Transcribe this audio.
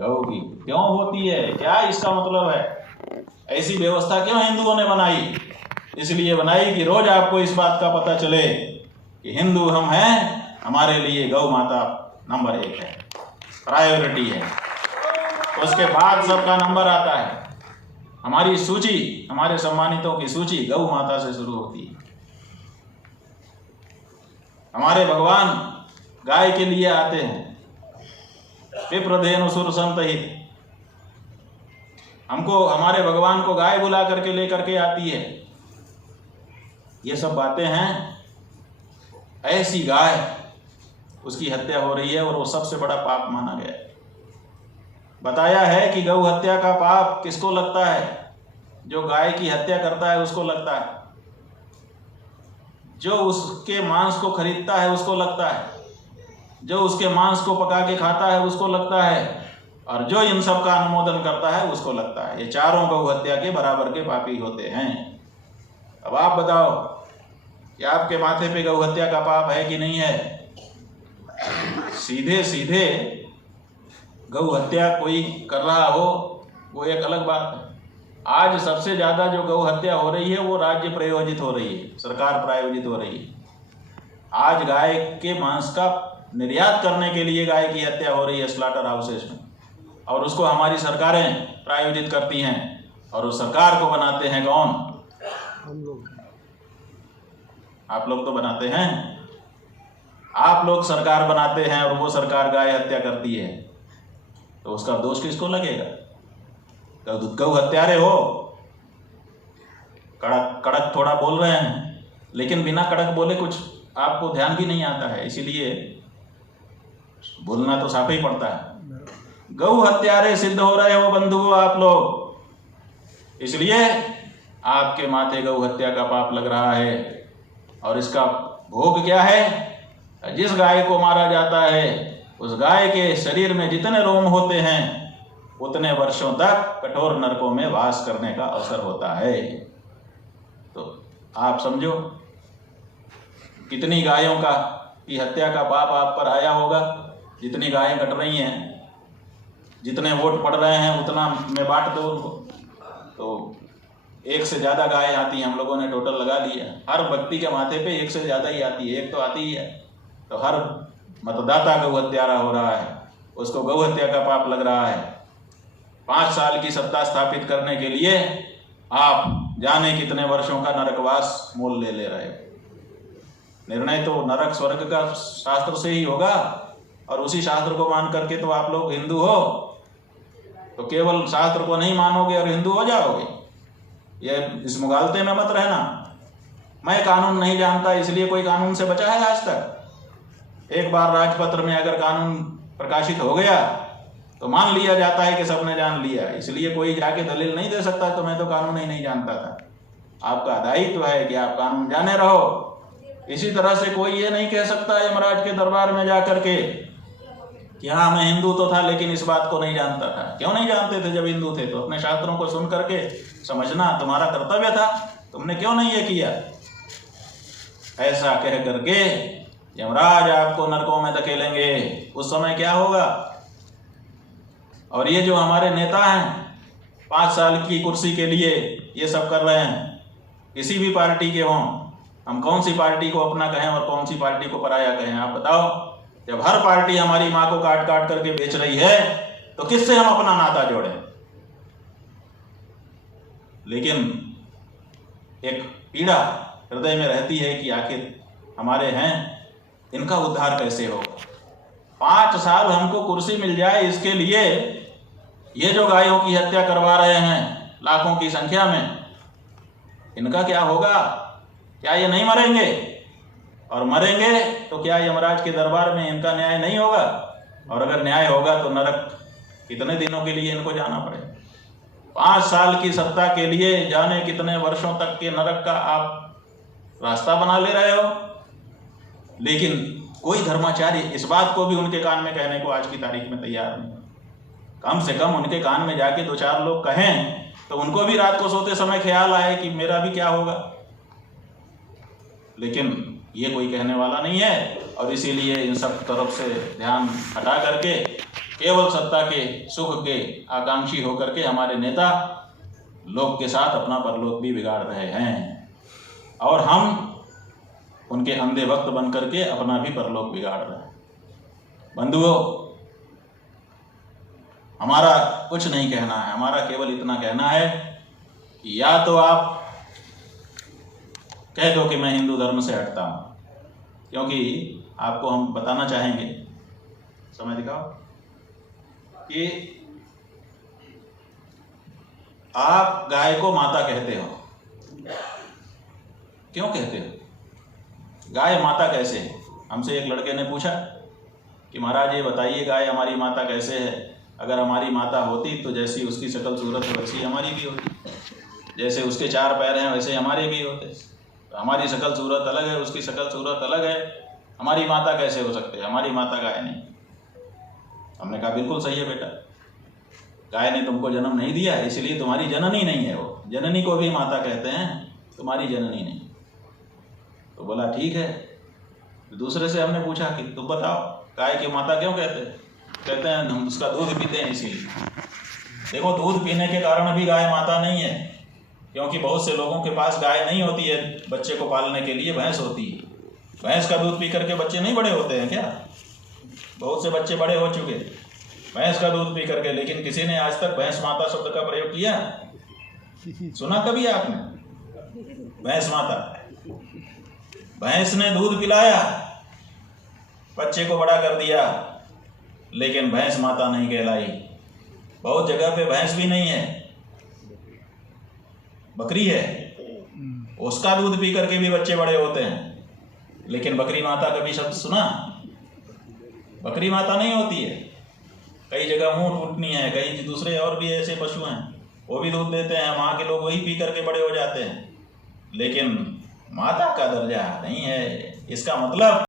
गौ की क्यों होती है, क्या इसका मतलब है? ऐसी व्यवस्था क्यों हिंदुओं ने बनाई? इसलिए बनाई कि रोज आपको इस बात का पता चले कि हिंदू हम हैं, हमारे लिए गौ माता नंबर 1 है, प्रायोरिटी है। उसके बाद सबका नंबर आता है। हमारी सूची, हमारे सम्मानितों की सूची गौ माता से शुरू होती है। हमारे भगवान गाय के लिए आते हैं, विप्रधेनु सुर संतहित। हमको, हमारे भगवान को गाय बुला करके लेकर के आती है। ये सब बातें हैं। ऐसी गाय, उसकी हत्या हो रही है और वो सबसे बड़ा पाप माना गया है। बताया है कि गौ हत्या का पाप किसको लगता है? जो गाय की हत्या करता है उसको लगता है, जो उसके मांस को खरीदता है उसको लगता है, जो उसके मांस को पका के खाता है उसको लगता है, और जो इन सब का अनुमोदन करता है उसको लगता है। ये चारों गौ हत्या के बराबर के पापी होते हैं। अब आप बताओ कि आपके माथे पे गौ हत्या का पाप है कि नहीं है? सीधे सीधे गौ हत्या कोई कर रहा हो वो एक अलग बात है। आज सबसे ज़्यादा जो गौ हत्या हो रही है वो राज्य प्रायोजित हो रही है, सरकार प्रायोजित हो रही है। आज गाय के मांस का निर्यात करने के लिए गाय की हत्या हो रही है स्लॉटर हाउसेस में, और उसको हमारी सरकारें प्रायोजित करती हैं। और उस सरकार को बनाते हैं कौन? हम लोग। आप लोग तो बनाते हैं। आप लोग सरकार बनाते हैं और वो सरकार गाय हत्या करती है, तो उसका दोष किसको लगेगा? गौ हत्यारे हो, कड़क कड़क थोड़ा बोल रहे हैं, लेकिन बिना कड़क बोले कुछ आपको ध्यान भी नहीं आता है, इसीलिए बोलना तो साफ ही पड़ता है। गौ हत्यारे सिद्ध हो रहे हो बंधुओं आप लोग, इसलिए आपके माथे गौ हत्या का पाप लग रहा है। और इसका भोग क्या है? जिस गाय को मारा जाता है उस गाय के शरीर में जितने रोम होते हैं उतने वर्षों तक कठोर नरकों में वास करने का अवसर होता है। तो आप समझो कितनी गायों का की हत्या का पाप आप पर आया होगा। जितनी गायें कट रही हैं, जितने वोट पड़ रहे हैं उतना में बांट दो उनको, तो 1 से ज़्यादा गायें आती हैं। हम लोगों ने टोटल लगा लिया, हर व्यक्ति के माथे पे 1 से ज़्यादा ही आती है, 1 तो आती ही है। तो हर मतदाता गौ हत्यारा हो रहा है, उसको गौ हत्या का पाप लग रहा है। 5 साल की सत्ता स्थापित करने के लिए आप जाने कितने वर्षों का नरकवास मोल ले रहे हो। निर्णय तो नरक स्वर्ग का शास्त्र से ही होगा, और उसी शास्त्र को मान करके तो आप लोग हिंदू हो। तो केवल शास्त्र को नहीं मानोगे और हिंदू हो जाओगे, ये इस मुगालते में मत रहना। मैं कानून नहीं जानता इसलिए कोई कानून से बचा है आज तक? एक बार राजपत्र में अगर कानून प्रकाशित हो गया तो मान लिया जाता है कि सबने जान लिया, इसलिए कोई जाके दलील नहीं दे सकता तो मैं तो कानून ही नहीं जानता था। आपका दायित्व है कि आप कानून जाने रहो। इसी तरह से कोई ये नहीं कह सकता यमराज के दरबार में जा करके कि हाँ मैं हिंदू तो था लेकिन इस बात को नहीं जानता था। क्यों नहीं जानते थे? जब हिंदू थे तो अपने शास्त्रों को सुन करके समझना तुम्हारा कर्तव्य था, तुमने क्यों नहीं ये किया? ऐसा कह करके यमराज आपको नरकों में धकेलेंगे। उस समय क्या होगा? और ये जो हमारे नेता हैं 5 साल की कुर्सी के लिए ये सब कर रहे हैं, किसी भी पार्टी के हों, हम कौन सी पार्टी को अपना कहें और कौन सी पार्टी को पराया कहें? आप बताओ। जब हर पार्टी हमारी माँ को काट काट करके बेच रही है तो किससे हम अपना नाता जोड़ें? लेकिन एक पीड़ा हृदय में रहती है कि आखिर हमारे हैं, इनका उद्धार कैसे होगा? 5 साल हमको कुर्सी मिल जाए इसके लिए ये जो गायों की हत्या करवा रहे हैं लाखों की संख्या में, इनका क्या होगा? क्या ये नहीं मरेंगे? और मरेंगे तो क्या यमराज के दरबार में इनका न्याय नहीं होगा? और अगर न्याय होगा तो नरक कितने दिनों के लिए इनको जाना पड़ेगा? 5 साल की सत्ता के लिए जाने कितने वर्षों तक के नरक का आप रास्ता बना ले रहे हो। लेकिन कोई धर्माचार्य इस बात को भी उनके कान में कहने को आज की तारीख में तैयार नहीं। कम से कम उनके कान में जाके 2-4 लोग कहें तो उनको भी रात को सोते समय ख्याल आए कि मेरा भी क्या होगा। लेकिन ये कोई कहने वाला नहीं है, और इसीलिए इन सब तरफ से ध्यान हटा करके केवल सत्ता के सुख के आकांक्षी होकर के हमारे नेता लोक के साथ अपना परलोक भी बिगाड़ रहे हैं, और हम उनके अंधे भक्त बन करके अपना भी परलोक बिगाड़ रहे हैं। बंधुओं, हमारा कुछ नहीं कहना है, हमारा केवल इतना कहना है कि या तो आप कह दो कि मैं हिंदू धर्म से हटता हूँ, क्योंकि आपको हम बताना चाहेंगे, समय दिखाओ, कि आप गाय को माता कहते हो। क्यों कहते हो? गाय माता कैसे है? हमसे एक लड़के ने पूछा कि महाराज ये बताइए गाय हमारी माता कैसे है? अगर हमारी माता होती तो जैसी उसकी शक्ल सूरत वैसी हमारी भी होती, जैसे उसके 4 पैर हैं वैसे हमारे भी होते। तो हमारी शक्ल सूरत अलग है, उसकी शक्ल सूरत अलग है, हमारी माता कैसे हो सकते हैं? हमारी माता गाय नहीं। हमने कहा बिल्कुल सही है बेटा, गाय ने तुमको जन्म नहीं दिया इसलिए तुम्हारी जननी नहीं है वो, जननी को भी माता कहते हैं, तुम्हारी जननी नहीं। तो बोला ठीक है। दूसरे से हमने पूछा कि तुम बताओ गाय की माता क्यों कहते हैं? कहते हैं हम उसका दूध पीते हैं इसीलिए। देखो, दूध पीने के कारण भी गाय माता नहीं है, क्योंकि बहुत से लोगों के पास गाय नहीं होती है बच्चे को पालने के लिए, भैंस होती है। भैंस का दूध पी करके बच्चे नहीं बड़े होते हैं क्या? बहुत से बच्चे बड़े हो चुके भैंस का दूध पी करके, लेकिन किसी ने आज तक भैंस माता शब्द का प्रयोग किया? सुना कभी आपने? भैंस माता, भैंस ने दूध पिलाया, बच्चे को बड़ा कर दिया, लेकिन भैंस माता नहीं कहलाई। बहुत जगह पे भैंस भी नहीं है, बकरी है, उसका दूध पी करके भी बच्चे बड़े होते हैं, लेकिन बकरी माता कभी शब्द सुना? बकरी माता नहीं होती है। कई जगह ऊँट ऊँटनी है, कई दूसरे और भी ऐसे पशु हैं, वो भी दूध देते हैं, वहाँ के लोग वही पी करके बड़े हो जाते हैं, लेकिन माता का दर्जा नहीं है। इसका मतलब